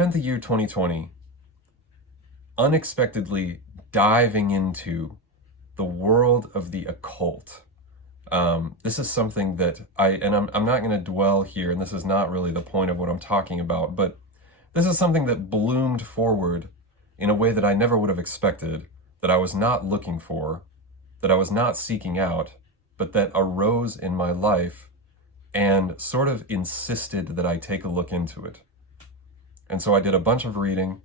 spent the year 2020 unexpectedly diving into the world of the occult. This is something that I'm not going to dwell here, and this is not really the point of what I'm talking about, but this is something that bloomed forward in a way that I never would have expected, that I was not looking for, that I was not seeking out, but that arose in my life and sort of insisted that I take a look into it. And so I did a bunch of reading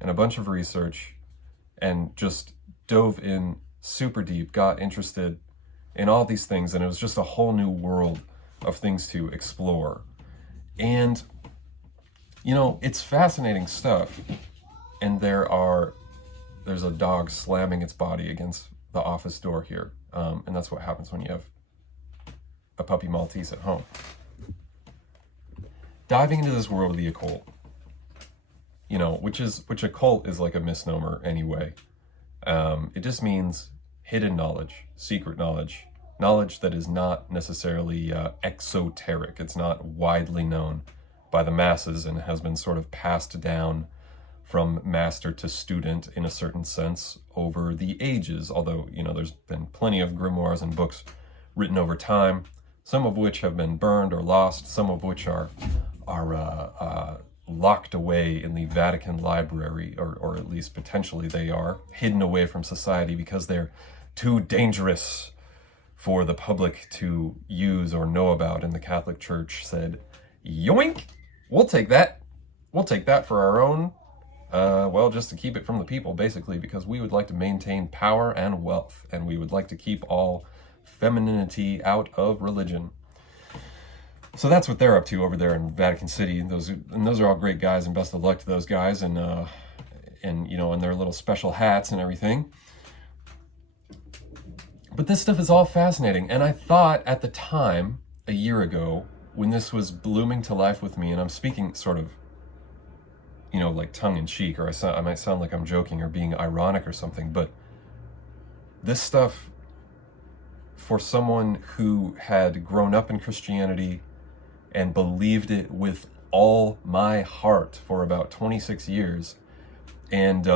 and a bunch of research and just dove in super deep, got interested in all these things, and it was just a whole new world of things to explore. And, you know, it's fascinating stuff. And there's a dog slamming its body against the office door here. And that's what happens when you have a puppy Maltese at home. Diving into this world of the occult, you know, which occult is like a misnomer anyway. It just means hidden knowledge, secret knowledge, knowledge that is not necessarily exoteric. It's not widely known by the masses and has been sort of passed down from master to student in a certain sense over the ages. Although, you know, there's been plenty of grimoires and books written over time, some of which have been burned or lost, some of which are locked away in the Vatican Library, or at least potentially they are hidden away from society because they're too dangerous for the public to use or know about. And the Catholic Church said, yoink, we'll take that. We'll take that for our own, just to keep it from the people, basically, because we would like to maintain power and wealth, and we would like to keep all femininity out of religion. So that's what they're up to over there in Vatican City. Those are all great guys, and best of luck to those guys, and you know, in their little special hats and everything. But this stuff is all fascinating, and I thought at the time, a year ago, when this was blooming to life with me, and I'm speaking sort of, you know, like tongue-in-cheek, or I might sound like I'm joking or being ironic or something, but this stuff, for someone who had grown up in Christianity and believed it with all my heart for about 26 years, and,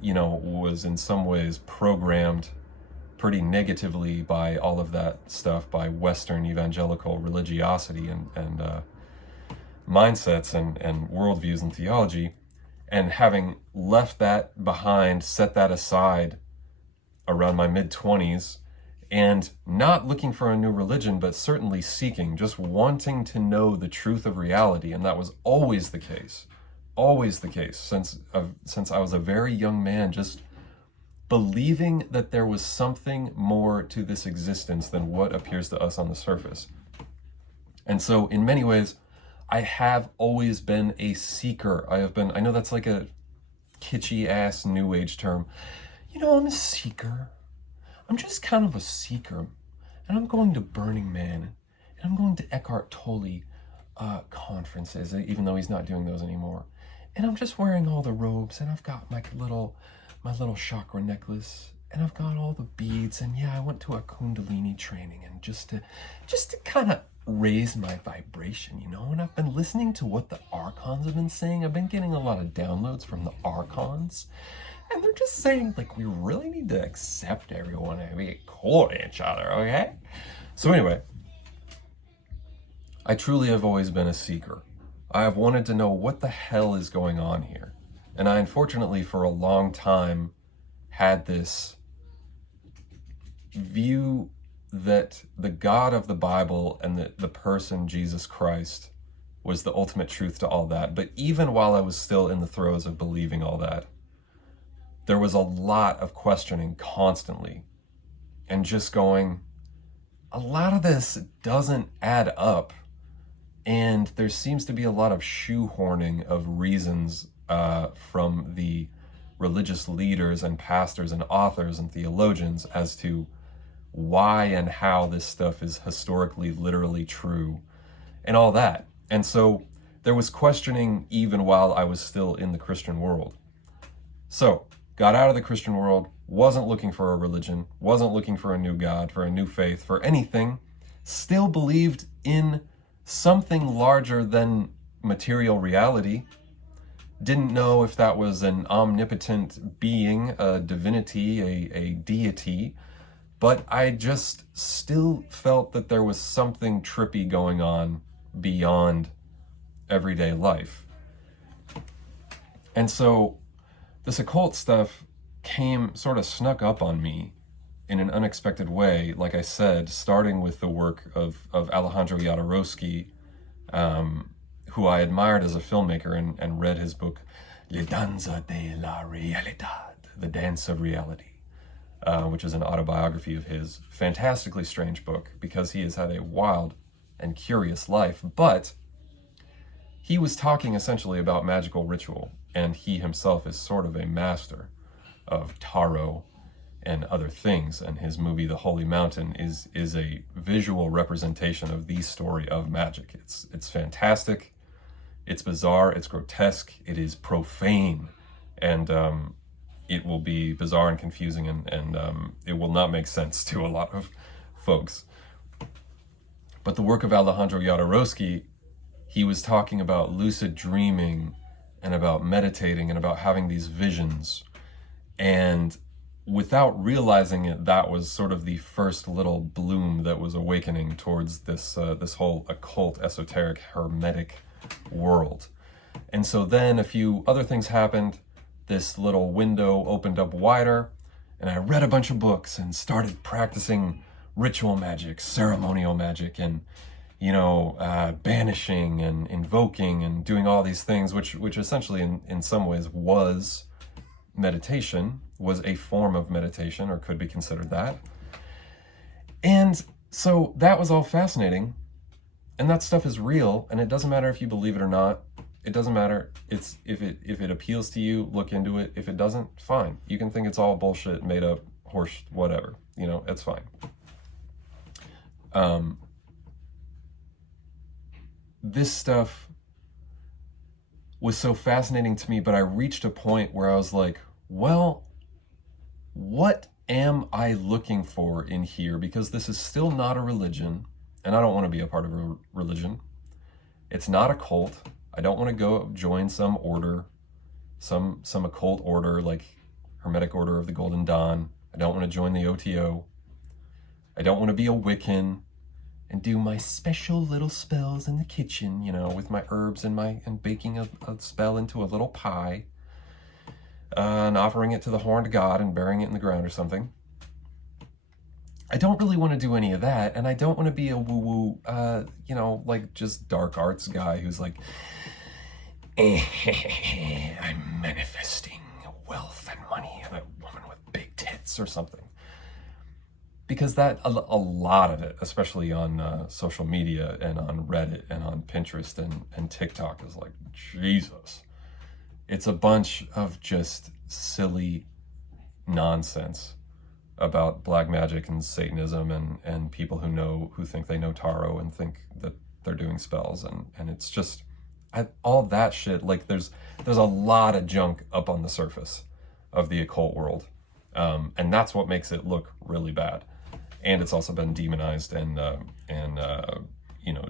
you know, was in some ways programmed pretty negatively by all of that stuff, by Western evangelical religiosity and mindsets and worldviews and theology, and having left that behind, set that aside around my mid-20s, and not looking for a new religion, but certainly seeking, just wanting to know the truth of reality. And that was always the case since I was a very young man, just believing that there was something more to this existence than what appears to us on the surface. And so in many ways, I have always been a seeker. I know that's like a kitschy ass new age term. You know, I'm a seeker. I'm just kind of a seeker, and I'm going to Burning Man, and I'm going to Eckhart Tolle conferences, even though he's not doing those anymore. And I'm just wearing all the robes, and I've got my little chakra necklace, and I've got all the beads, and yeah, I went to a Kundalini training, and just to kind of raise my vibration, you know. And I've been listening to what the archons have been saying. I've been getting a lot of downloads from the archons. And they're just saying, like, we really need to accept everyone and be cool to each other, okay? So anyway, I truly have always been a seeker. I have wanted to know what the hell is going on here. And I, unfortunately, for a long time, had this view that the God of the Bible and the person Jesus Christ was the ultimate truth to all that. But even while I was still in the throes of believing all that, there was a lot of questioning constantly, and just going, a lot of this doesn't add up, and there seems to be a lot of shoehorning of reasons from the religious leaders and pastors and authors and theologians as to why and how this stuff is historically, literally true, and all that. And so there was questioning even while I was still in the Christian world. So got out of the Christian world, wasn't looking for a religion, wasn't looking for a new God, for a new faith, for anything, still believed in something larger than material reality, Didn't know if that was an omnipotent being, a divinity, a deity, but I just still felt that there was something trippy going on beyond everyday life. And so this occult stuff sort of snuck up on me in an unexpected way, like I said, starting with the work of Alejandro Jodorowsky, who I admired as a filmmaker and read his book, Le Danza de la Realidad, The Dance of Reality, which is an autobiography of his. Fantastically strange book, because he has had a wild and curious life, but he was talking essentially about magical ritual, and he himself is sort of a master of tarot and other things, and his movie The Holy Mountain is a visual representation of the story of magic. It's fantastic, it's bizarre, it's grotesque, it is profane, and it will be bizarre and confusing, and it will not make sense to a lot of folks. But the work of Alejandro Jodorowsky, he was talking about lucid dreaming and about meditating and about having these visions, and without realizing it, that was sort of the first little bloom that was awakening towards this whole occult, esoteric, hermetic world. And so then a few other things happened. This little window opened up wider, and I read a bunch of books and started practicing ritual magic, ceremonial magic, and banishing and invoking and doing all these things, which essentially in some ways was meditation, was a form of meditation, or could be considered that. And so that was all fascinating, and that stuff is real, and it doesn't matter if you believe it or not. It doesn't matter. It's if it appeals to you, look into it. If it doesn't, fine. You can think it's all bullshit, made up, horse, whatever. It's fine. This stuff was so fascinating to me, but I reached a point where I was like, well, what am I looking for in here? Because this is still not a religion, and I don't want to be a part of a religion. It's not a cult. I don't want to go join some order, some occult order like Hermetic Order of the Golden Dawn. I don't want to join the OTO. I don't want to be a Wiccan and do my special little spells in the kitchen, with my herbs and baking a spell into a little pie, and offering it to the horned god and burying it in the ground or something. I don't really want to do any of that, and I don't want to be a woo-woo, like just dark arts guy who's like, I'm manifesting wealth and money and a woman with big tits or something. Because that, a lot of it, especially on social media and on Reddit and on Pinterest and TikTok, is like, Jesus. It's a bunch of just silly nonsense about black magic and Satanism and people who think they know tarot and think that they're doing spells, and it's just all that shit. Like there's a lot of junk up on the surface of the occult world, and that's what makes it look really bad. And it's also been demonized and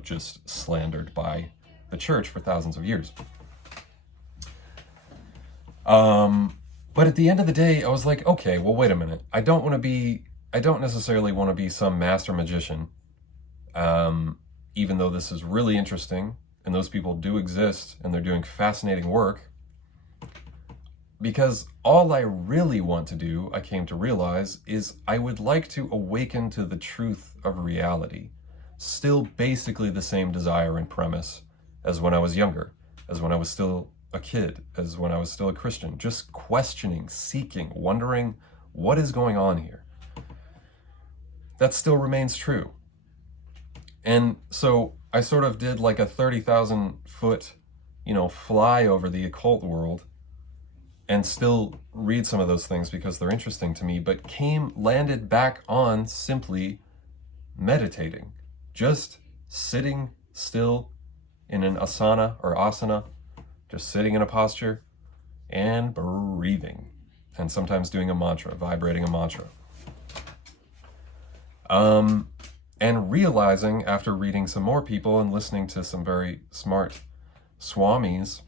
just slandered by the church for thousands of years. But at the end of the day, I was like, okay, well, wait a minute. I don't necessarily want to be some master magician, even though this is really interesting and those people do exist and they're doing fascinating work. Because all I really want to do, I came to realize, is I would like to awaken to the truth of reality. Still basically the same desire and premise as when I was younger, as when I was still a kid, as when I was still a Christian. Just questioning, seeking, wondering what is going on here. That still remains true. And so I sort of did like a 30,000 foot, fly over the occult world, and still read some of those things because they're interesting to me, but landed back on simply meditating, just sitting still in an asana, just sitting in a posture and breathing, and sometimes doing a mantra, vibrating a mantra. And realizing after reading some more people and listening to some very smart swamis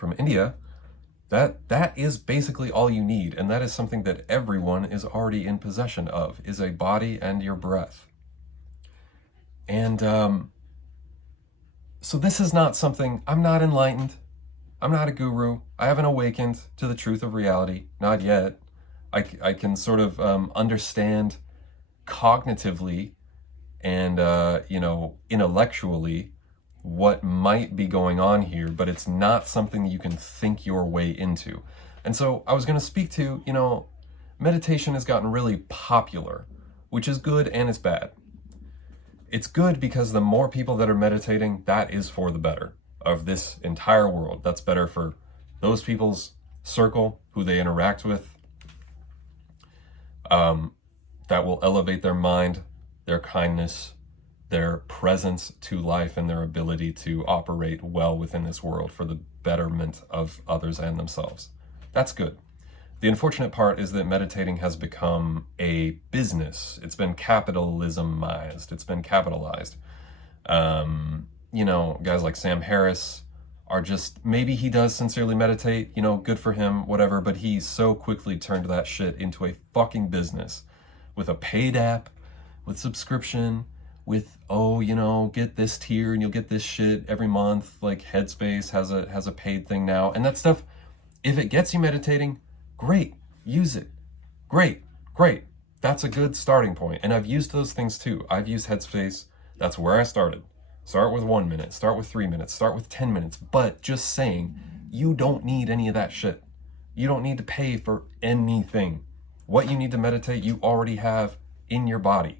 from India, that is basically all you need. And that is something that everyone is already in possession of, is a body and your breath. And so this is not something, I'm not enlightened. I'm not a guru. I haven't awakened to the truth of reality. Not yet. I can sort of understand cognitively and, intellectually what might be going on here, but it's not something you can think your way into. And so I was going to speak to, meditation has gotten really popular, which is good and it's bad. It's good because the more people that are meditating, that is for the better of this entire world. That's better for those people's circle, who they interact with. That will elevate their mind, their kindness, their presence to life, and their ability to operate well within this world for the betterment of others and themselves. That's good. The unfortunate part is that meditating has become a business. It's been capitalismized. It's been capitalized. Guys like Sam Harris are just, maybe he does sincerely meditate, good for him, whatever, but he so quickly turned that shit into a fucking business with a paid app, with subscription, with, get this tier and you'll get this shit every month. Like Headspace has a paid thing now. And that stuff, if it gets you meditating, great, use it. Great. That's a good starting point. And I've used those things too. I've used Headspace. That's where I started. Start with 1 minute, start with 3 minutes, start with 10 minutes. But just saying, you don't need any of that shit. You don't need to pay for anything. What you need to meditate, you already have in your body.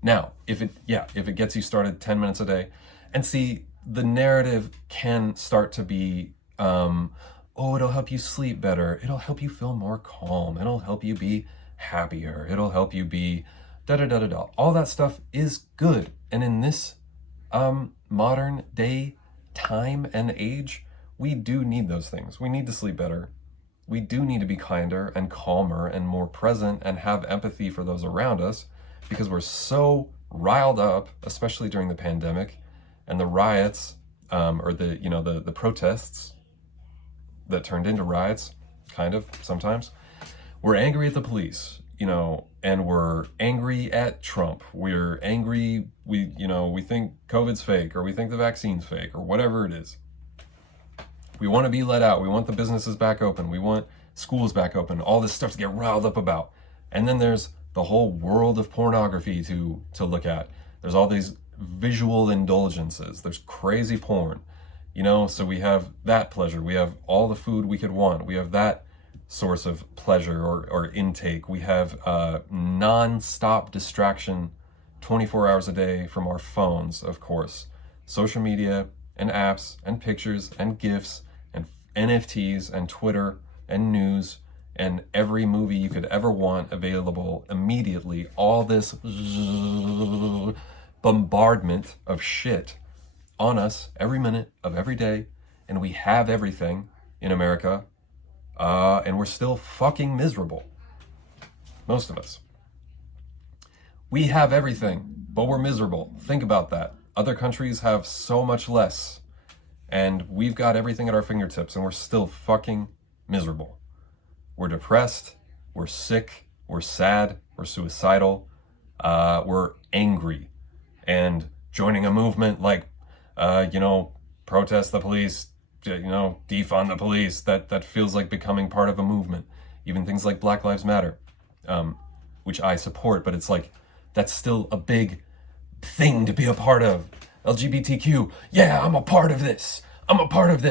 Now, if it gets you started 10 minutes a day, and see, the narrative can start to be, it'll help you sleep better. It'll help you feel more calm. It'll help you be happier. It'll help you be da-da-da-da-da. All that stuff is good. And in this modern day time and age, we do need those things. We need to sleep better. We do need to be kinder and calmer and more present and have empathy for those around us, because we're so riled up, especially during the pandemic and the riots, or the protests that turned into riots, kind of, sometimes. We're angry at the police, and we're angry at Trump. We're angry, we think COVID's fake, or we think the vaccine's fake, or whatever it is. We want to be let out. We want the businesses back open. We want schools back open. All this stuff to get riled up about. And then there's the whole world of pornography to look at. There's all these visual indulgences. There's crazy porn, so we have that pleasure. We have all the food we could want. We have that source of pleasure or intake. We have non-stop distraction 24 hours a day from our phones, of course. Social media and apps and pictures and GIFs and NFTs and Twitter and news and every movie you could ever want available immediately. All this bombardment of shit on us every minute of every day, and we have everything in America, and we're still fucking miserable. Most of us. We have everything, but we're miserable. Think about that. Other countries have so much less, and we've got everything at our fingertips, and we're still fucking miserable. We're depressed, we're sick, we're sad, we're suicidal, we're angry. And joining a movement like, protest the police, defund the police, that feels like becoming part of a movement. Even things like Black Lives Matter, which I support, but it's like, that's still a big thing to be a part of. LGBTQ, yeah, I'm a part of this,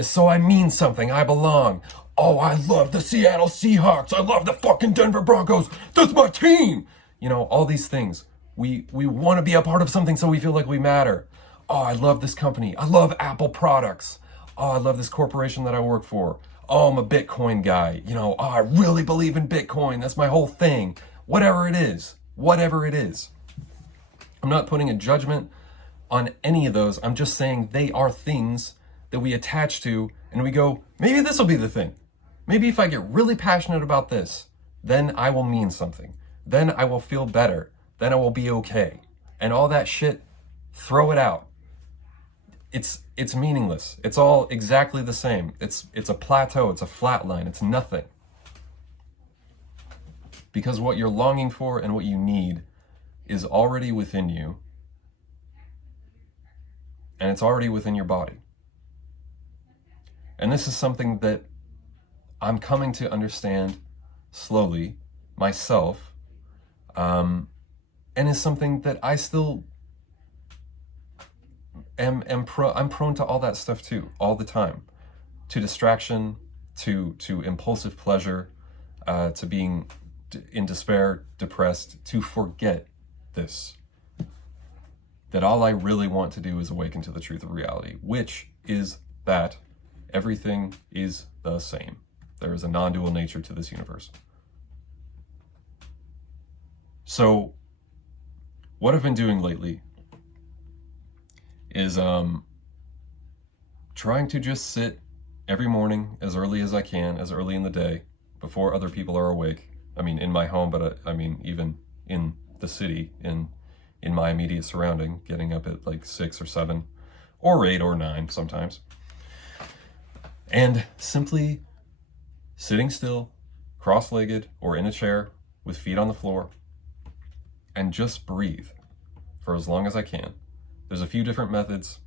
so I mean something, I belong. Oh, I love the Seattle Seahawks, I love the fucking Denver Broncos, that's my team! All these things. We want to be a part of something so we feel like we matter. Oh, I love this company, I love Apple products. Oh, I love this corporation that I work for. Oh, I'm a Bitcoin guy. I really believe in Bitcoin, that's my whole thing. Whatever it is. I'm not putting a judgment on any of those. I'm just saying they are things that we attach to and we go, maybe this will be the thing. Maybe if I get really passionate about this, then I will mean something. Then I will feel better. Then I will be okay. And all that shit, throw it out. it's meaningless. It's all exactly the same. It's a plateau, it's a flat line, it's nothing. Because what you're longing for and what you need is already within you, and it's already within your body. And this is something that I'm coming to understand slowly myself, and is something that I still I'm prone to all that stuff too, all the time, to distraction, to impulsive pleasure, to being in despair, depressed, to forget this, that all I really want to do is awaken to the truth of reality, which is that everything is the same. There is a non-dual nature to this universe. So what I've been doing lately is trying to just sit every morning as early as I can, as early in the day, before other people are awake. I mean, in my home, but I mean, even in the city, in my immediate surrounding, getting up at like 6 or 7 or 8 or 9 sometimes. And simply sitting still, cross-legged or in a chair with feet on the floor, and just breathe for as long as I can. There's a few different methods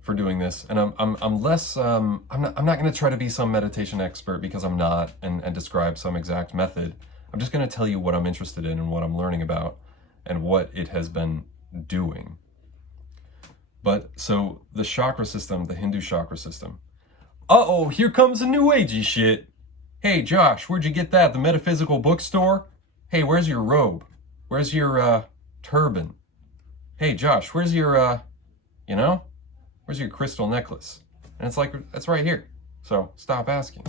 for doing this, and I'm less I'm not going to try to be some meditation expert, because I'm not, and describe some exact method. I'm just going to tell you what I'm interested in and what I'm learning about and what it has been doing. But so the chakra system, the Hindu chakra system. Uh-oh, here comes the new agey shit. Hey Josh, where'd you get that? The metaphysical bookstore? Hey, where's your robe? Where's your turban? Hey Josh, where's your where's your crystal necklace? And it's like, it's right here. So stop asking.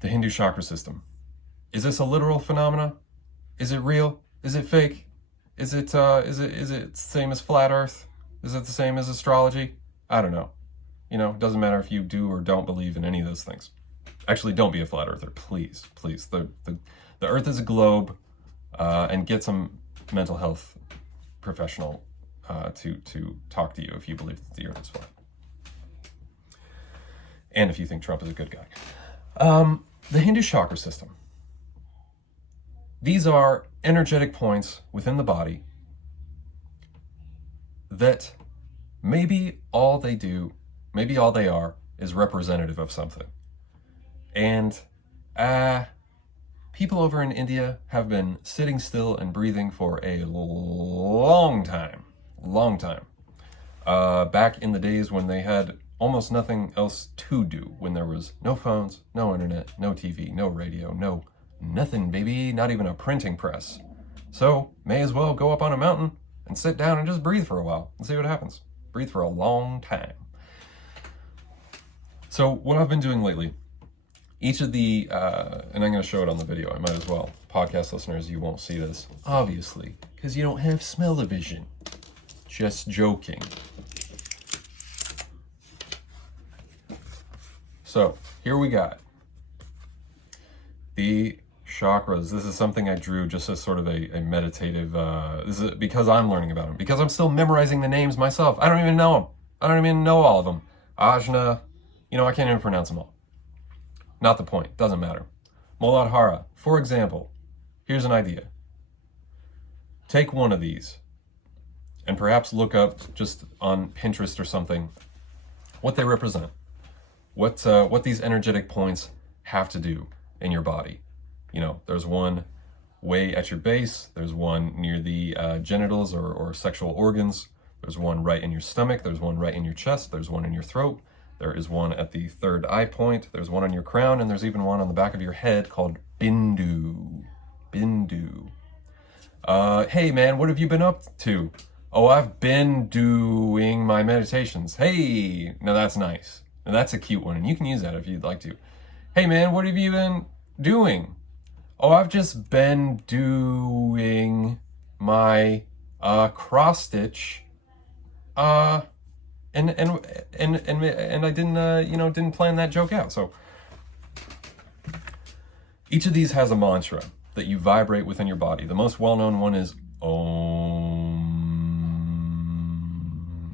The Hindu chakra system. Is this a literal phenomena? Is it real? Is it fake? Is it the same as flat Earth? Is it the same as astrology? I don't know. It doesn't matter if you do or don't believe in any of those things. Actually, don't be a flat earther, please, please. The Earth is a globe, and get some mental health professional to talk to you if you believe that the Earth is flat, and if you think Trump is a good guy. The Hindu chakra system. These are energetic points within the body that maybe all they do, maybe all they are, is representative of something. And people over in India have been sitting still and breathing for a long time. Back in the days when they had almost nothing else to do, when there was no phones, no internet, no TV, no radio, no nothing, baby, not even a printing press. So may as well go up on a mountain and sit down and just breathe for a while and see what happens. Breathe for a long time. So what I've been doing lately, each of the, and I'm going to show it on the video, I might as well. Podcast listeners, you won't see this, obviously, because you don't have smell-o-vision. Just joking. So, here we got the chakras. This is something I drew just as sort of a meditative, this is because I'm learning about them, because I'm still memorizing the names myself. I don't even know them. I don't even know all of them. Ajna, I can't even pronounce them all. Not the point, doesn't matter. Muladhara, for example, here's an idea. Take one of these and perhaps look up just on Pinterest or something what they represent, what these energetic points have to do in your body. There's one way at your base, there's one near the genitals or sexual organs, there's one right in your stomach, there's one right in your chest, there's one in your throat, there is one at the third eye point, there's one on your crown, and there's even one on the back of your head called Bindu. Bindu. Hey man, what have you been up to? Oh, I've been doing my meditations. Hey, now that's nice. Now that's a cute one, and you can use that if you'd like to. Hey man, what have you been doing? Oh, I've just been doing my cross stitch. And I didn't plan that joke out. So each of these has a mantra that you vibrate within your body. The most well-known one is Om.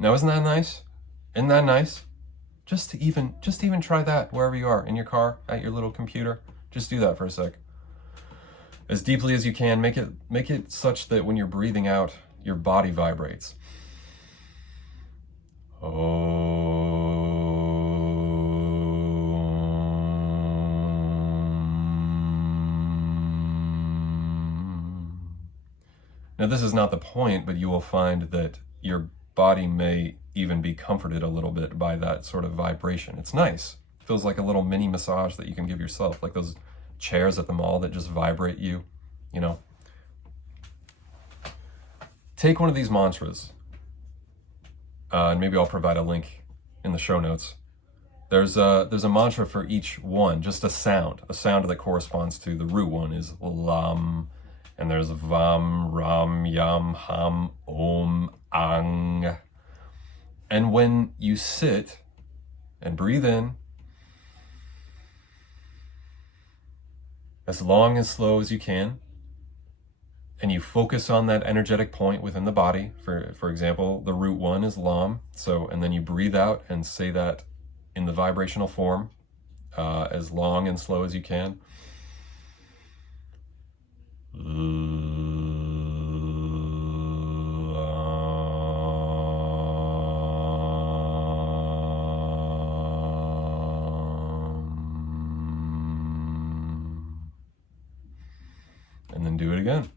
Now, isn't that nice? Isn't that nice? Just to even try that wherever you are, in your car, at your little computer. Just do that for a sec. As deeply as you can, make it such that when you're breathing out, your body vibrates. Now, this is not the point, but you will find that your body may even be comforted a little bit by that sort of vibration. It's nice. It feels like a little mini massage that you can give yourself, like those chairs at the mall that just vibrate you, you know. Take one of these mantras, and maybe I'll provide a link in the show notes. There's a mantra for each one, just a sound that corresponds to the root one is lam, and there's vam, ram, yam, ham, om, ang. And when you sit and breathe in, as long and slow as you can, and you focus on that energetic point within the body. For example, the root one is lam. So, and then you breathe out and say that in the vibrational form, as long and slow as you can. And then do it again.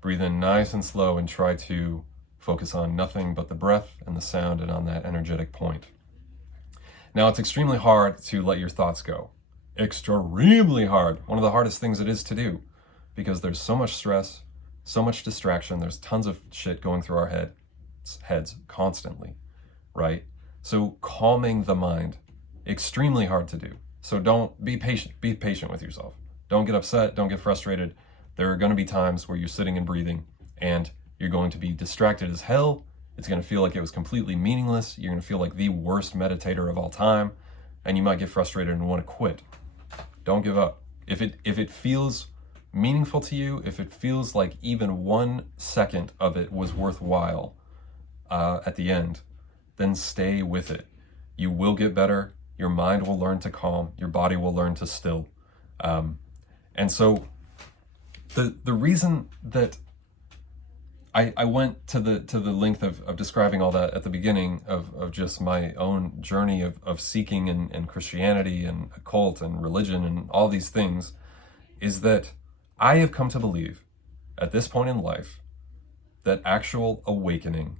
Breathe in nice and slow and try to focus on nothing but the breath and the sound and on that energetic point. Now, it's extremely hard to let your thoughts go. Extremely hard. One of the hardest things it is to do, because there's so much stress, so much distraction. There's tons of shit going through our heads constantly, right? So calming the mind, extremely hard to do. So don't be patient. Be patient with yourself. Don't get upset. Don't get frustrated. There are going to be times where you're sitting and breathing and you're going to be distracted as hell. It's going to feel like it was completely meaningless. You're going to feel like the worst meditator of all time, and you might get frustrated and want to quit. Don't give up. If it feels meaningful to you, if it feels like even 1 second of it was worthwhile at the end, then stay with it. You will get better. Your mind will learn to calm. Your body will learn to still. And so the reason that I went to the length of describing all that at the beginning of just my own journey of seeking and Christianity and occult and religion and all these things is that I have come to believe at this point in life that actual awakening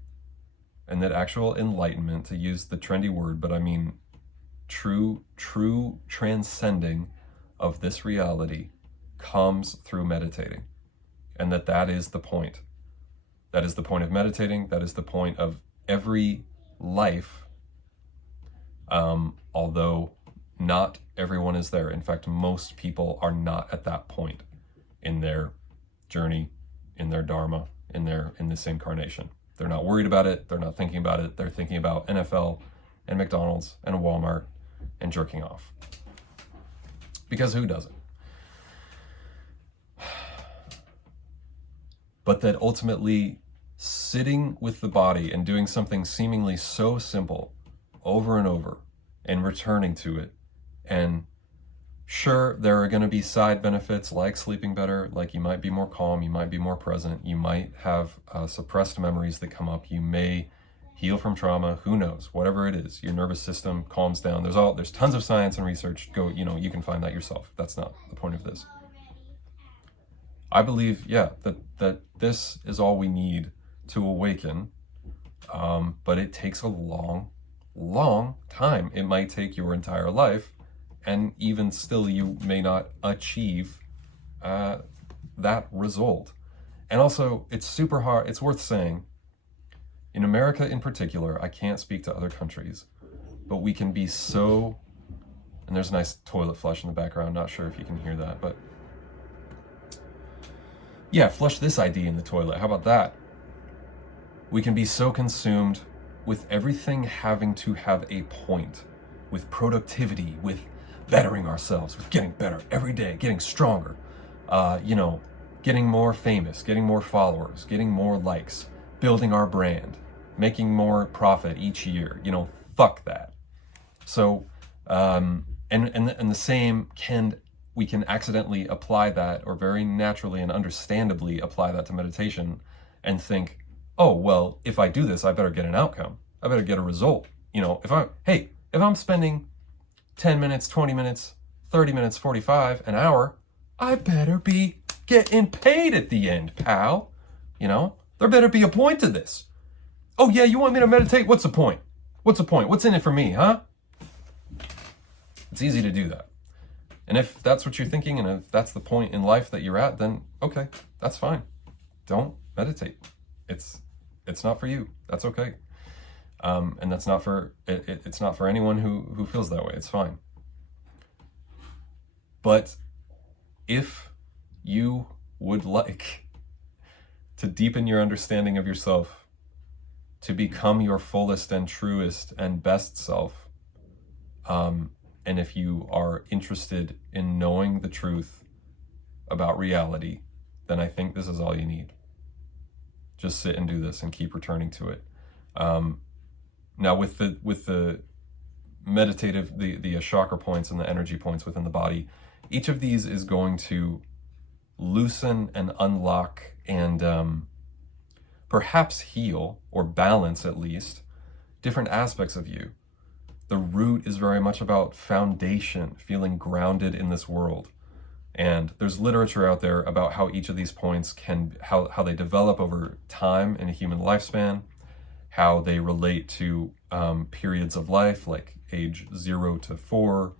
and that actual enlightenment, to use the trendy word, but I mean true transcending of this reality, comes through meditating. And that is the point. That is the point of meditating. That is the point of every life. Although not everyone is there. In fact, most people are not at that point in their journey, in their dharma, in this incarnation. They're not worried about it. They're not thinking about it. They're thinking about NFL and McDonald's and Walmart and jerking off. Because who doesn't? But that ultimately sitting with the body and doing something seemingly so simple over and over and returning to it. And sure, there are going to be side benefits like sleeping better, like you might be more calm, you might be more present, you might have suppressed memories that come up, you may heal from trauma, who knows, whatever it is, your nervous system calms down. There's tons of science and research. You can find that yourself. That's not the point of this. I believe, that this is all we need to awaken, but it takes a long, long time. It might take your entire life, and even still, you may not achieve that result. And also, it's super hard. It's worth saying, in America in particular, I can't speak to other countries, but we can be so, and there's a nice toilet flush in the background, not sure if you can hear that, but yeah, flush this ID in the toilet. How about that? We can be so consumed with everything having to have a point, with productivity, with bettering ourselves, with getting better every day, getting stronger, getting more famous, getting more followers, getting more likes, building our brand, making more profit each year. Fuck that. So, and the same we can accidentally apply that, or very naturally and understandably apply that to meditation and think, oh, well, if I do this, I better get an outcome. I better get a result. If I'm spending 10 minutes, 20 minutes, 30 minutes, 45, an hour, I better be getting paid at the end, pal. There better be a point to this. Oh yeah, you want me to meditate? What's the point? What's the point? What's in it for me, huh? It's easy to do that. And if that's what you're thinking, and if that's the point in life that you're at, then okay, that's fine. Don't meditate. It's not for you. That's okay. And that's not for it's not for anyone who feels that way. It's fine. But if you would like to deepen your understanding of yourself, to become your fullest and truest and best self, and if you are interested in knowing the truth about reality, then I think this is all you need. Just sit and do this and keep returning to it. Now with the meditative, the chakra points and the energy points within the body, each of these is going to loosen and unlock and perhaps heal, or balance at least, different aspects of you. The root is very much about foundation, feeling grounded in this world. And there's literature out there about how each of these points how they develop over time in a human lifespan, how they relate to periods of life, like age 0 to 4,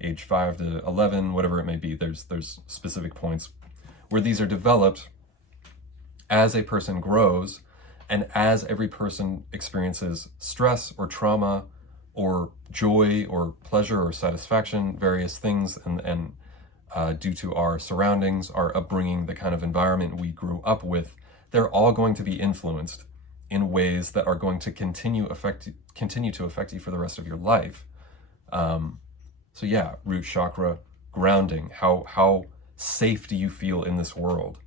age 5 to 11, whatever it may be. There's specific points where these are developed as a person grows, and as every person experiences stress or trauma or joy or pleasure or satisfaction, various things, and due to our surroundings, our upbringing, the kind of environment we grew up with, they're all going to be influenced in ways that are going to continue to affect you for the rest of your life. So yeah, root chakra, grounding. How safe do you feel in this world?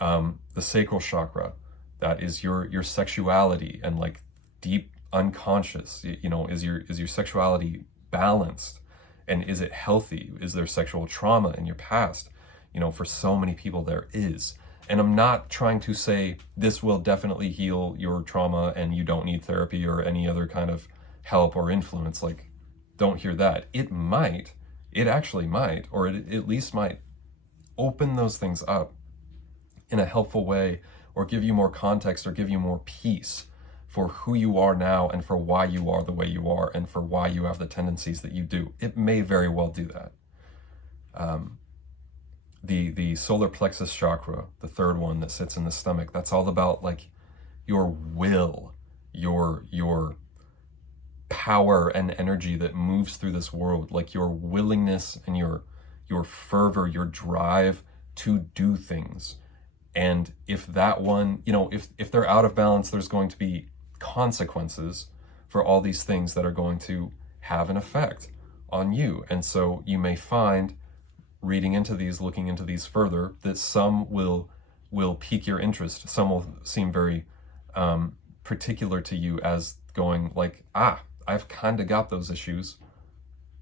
The sacral chakra, that is your sexuality and like deep unconscious. Is your sexuality balanced? And is it healthy? Is there sexual trauma in your past? For so many people there is. And I'm not trying to say this will definitely heal your trauma and you don't need therapy or any other kind of help or influence. Like, don't hear that. It actually might, or it at least might open those things up in a helpful way, or give you more context, or give you more peace for who you are now and for why you are the way you are and for why you have the tendencies that you do. It may very well do that. The solar plexus chakra, the third one that sits in the stomach, that's all about like your will, your power and energy that moves through this world, like your willingness and your fervor, your drive to do things. And if that one, if they're out of balance, there's going to be consequences for all these things that are going to have an effect on you. And so you may find, reading into these, looking into these further, that some will pique your interest. Some will seem very particular to you, as going like, I've kind of got those issues.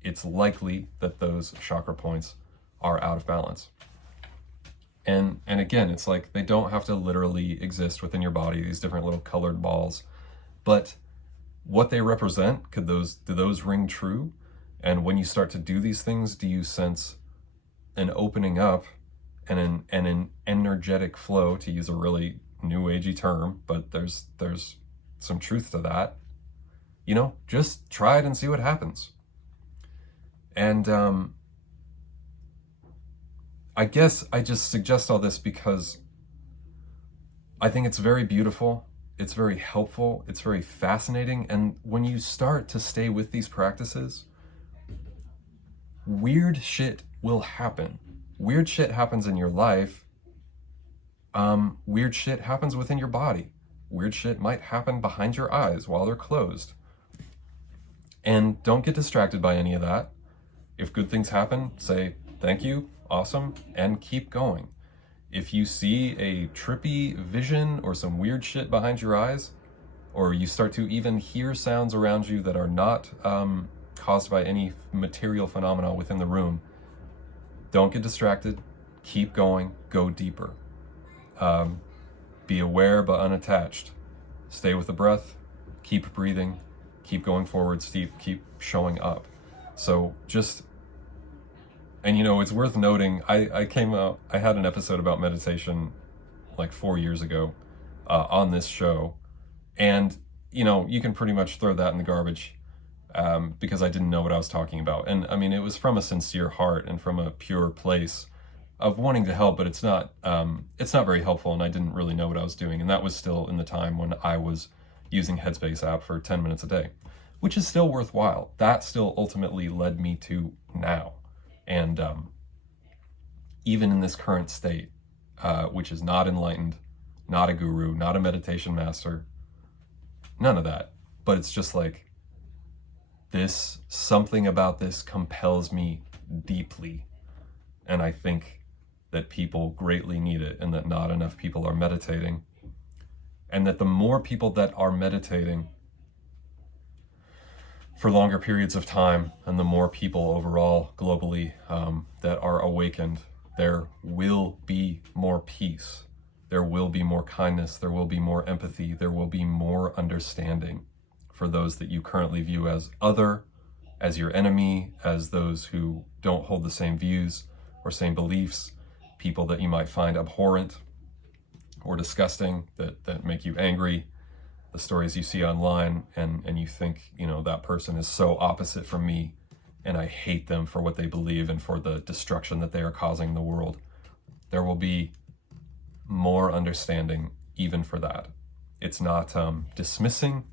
It's likely that those chakra points are out of balance. And again, it's like they don't have to literally exist within your body, these different little colored balls, but what they represent, do those ring true? And when you start to do these things, do you sense an opening up and an energetic flow, to use a really new agey term, but there's some truth to that? Just try it and see what happens. And I guess I just suggest all this because I think it's very beautiful, it's very helpful, it's very fascinating, and when you start to stay with these practices, weird shit will happen. Weird shit happens in your life. Weird shit happens within your body. Weird shit might happen behind your eyes while they're closed. And don't get distracted by any of that. If good things happen, say, thank you, awesome, and keep going. If you see a trippy vision or some weird shit behind your eyes, or you start to even hear sounds around you that are not caused by any material phenomena within the room, don't get distracted. Keep going. Go deeper. Be aware but unattached. Stay with the breath. Keep breathing. Keep going forward. Keep showing up. So just, and it's worth noting, I had an episode about meditation like 4 years ago on this show. And, you can pretty much throw that in the garbage because I didn't know what I was talking about. And I mean, it was from a sincere heart and from a pure place of wanting to help, but it's not very helpful, and I didn't really know what I was doing. And that was still in the time when I was using Headspace app for 10 minutes a day, which is still worthwhile. That still ultimately led me to now. And even in this current state, which is not enlightened, not a guru, not a meditation master, none of that. But it's just like something about this compels me deeply. And I think that people greatly need it, and that not enough people are meditating. And that the more people that are meditating for longer periods of time, and the more people overall globally that are awakened, there will be more peace. There will be more kindness. There will be more empathy. There will be more understanding for those that you currently view as other, as your enemy, as those who don't hold the same views or same beliefs, people that you might find abhorrent or disgusting, that make you angry, the stories you see online, and you think, that person is so opposite from me, and I hate them for what they believe and for the destruction that they are causing in the world. There will be more understanding even for that. It's not dismissing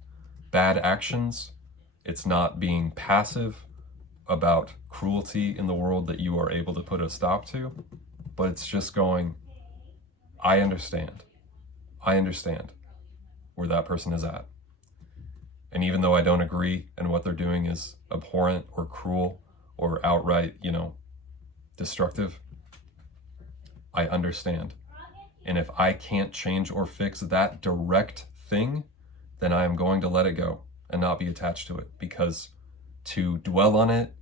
bad actions. It's not being passive about cruelty in the world that you are able to put a stop to, but it's just going, I understand where that person is at. And even though I don't agree and what they're doing is abhorrent or cruel or outright, destructive, I understand. And if I can't change or fix that direct thing, then I am going to let it go and not be attached to it, because to dwell on it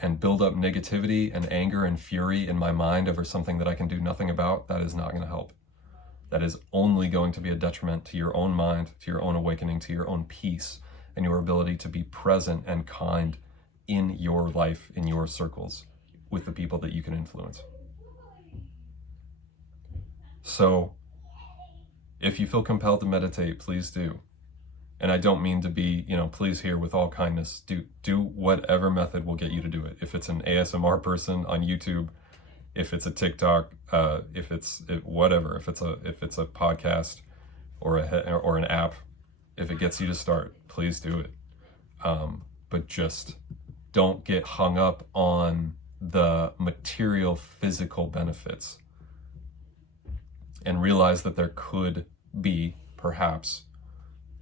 and build up negativity and anger and fury in my mind over something that I can do nothing about, that is not going to help. That is only going to be a detriment to your own mind, to your own awakening, to your own peace, and your ability to be present and kind in your life, in your circles, with the people that you can influence. So, if you feel compelled to meditate, please do. And I don't mean to be, please here with all kindness. Do whatever method will get you to do it. If it's an ASMR person on YouTube, if it's a TikTok, if it's whatever, if it's a podcast or an app, if it gets you to start, please do it. But just don't get hung up on the material, physical benefits, and realize that there could be perhaps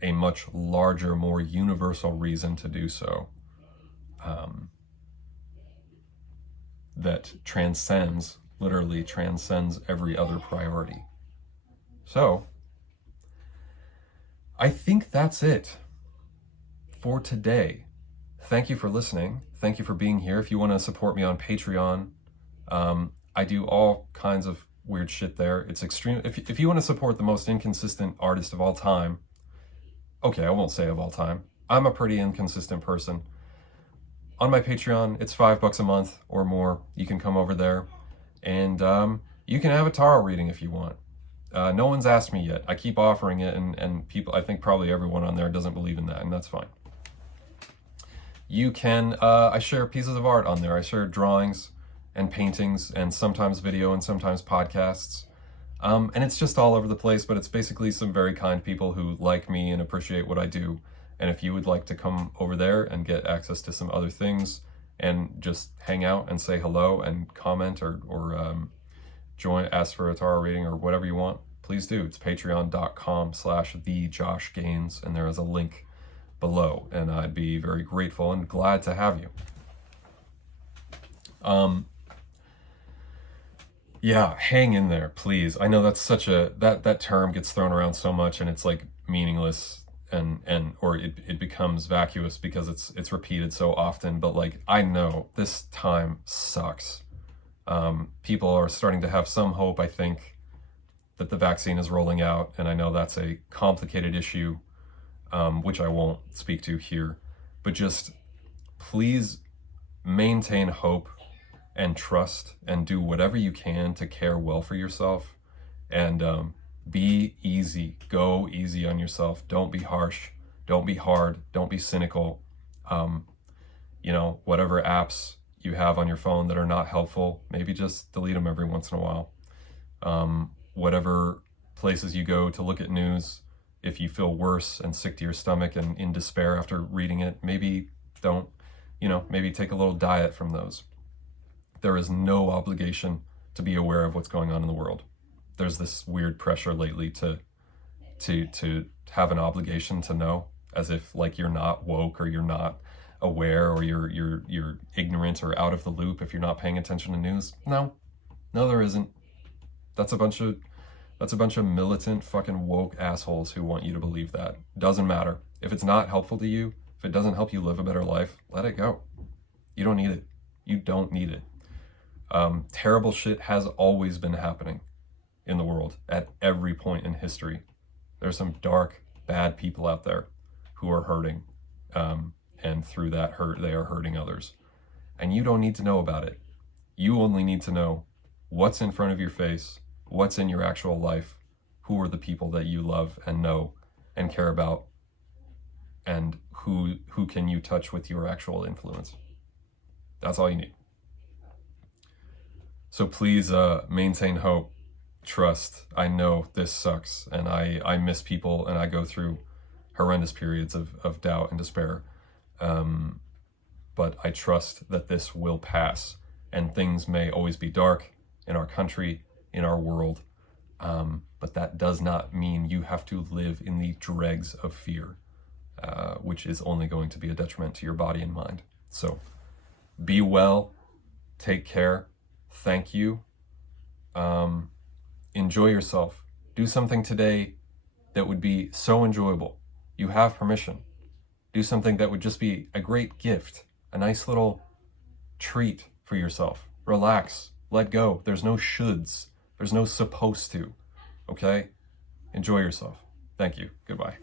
a much larger, more universal reason to do so, that literally transcends every other priority. So, I think that's it for today. Thank you for listening. Thank you for being here. If you want to support me on Patreon, I do all kinds of weird shit there. It's extreme. If you want to support the most inconsistent artist of all time, okay, I won't say of all time. I'm a pretty inconsistent person. On my Patreon, it's $5 a month or more. You can come over there, and you can have a tarot reading if you want. No one's asked me yet. I keep offering it, and people, I think probably everyone on there doesn't believe in that, and that's fine. You can, I share pieces of art on there. I share drawings and paintings, and sometimes video and sometimes podcasts. And it's just all over the place, but it's basically some very kind people who like me and appreciate what I do. And if you would like to come over there and get access to some other things and just hang out and say hello and comment or join, ask for a tarot reading or whatever you want, please do. It's patreon.com/thejoshgaines, and there is a link below, and I'd be very grateful and glad to have you. Yeah, hang in there, please. I know that's such that term gets thrown around so much, and it's like meaningless. or it becomes vacuous because it's repeated so often. But like, I know this time sucks. People are starting to have some hope, I think, that the vaccine is rolling out, and I know that's a complicated issue, which I won't speak to here, but just please maintain hope and trust and do whatever you can to care well for yourself, and be easy. Go easy on yourself. Don't be harsh. Don't be hard. Don't be cynical. Whatever apps you have on your phone that are not helpful, maybe just delete them every once in a while. Whatever places you go to look at news, if you feel worse and sick to your stomach and in despair after reading it, maybe don't, maybe take a little diet from those. There is no obligation to be aware of what's going on in the world. There's this weird pressure lately to have an obligation to know, as if like you're not woke, or you're not aware, or you're ignorant or out of the loop if you're not paying attention to news. No, there isn't. That's a bunch of militant fucking woke assholes who want you to believe that. Doesn't matter. If it's not helpful to you, if it doesn't help you live a better life, let it go. You don't need it. You don't need it. Terrible shit has always been happening in the world at every point in history. There's some dark, bad people out there who are hurting, and through that hurt, they are hurting others. And you don't need to know about it. You only need to know what's in front of your face, what's in your actual life, who are the people that you love and know and care about, and who can you touch with your actual influence. That's all you need. So please maintain hope, trust. I know this sucks, and I miss people, and I go through horrendous periods of doubt and despair. But I trust that this will pass, and things may always be dark in our country, in our world, but that does not mean you have to live in the dregs of fear, which is only going to be a detriment to your body and mind. So be well, take care, thank you, enjoy yourself. Do something today that would be so enjoyable. You have permission. Do something that would just be a great gift, a nice little treat for yourself. Relax, let go. There's no shoulds. There's no supposed to, okay? Enjoy yourself. Thank you. Goodbye.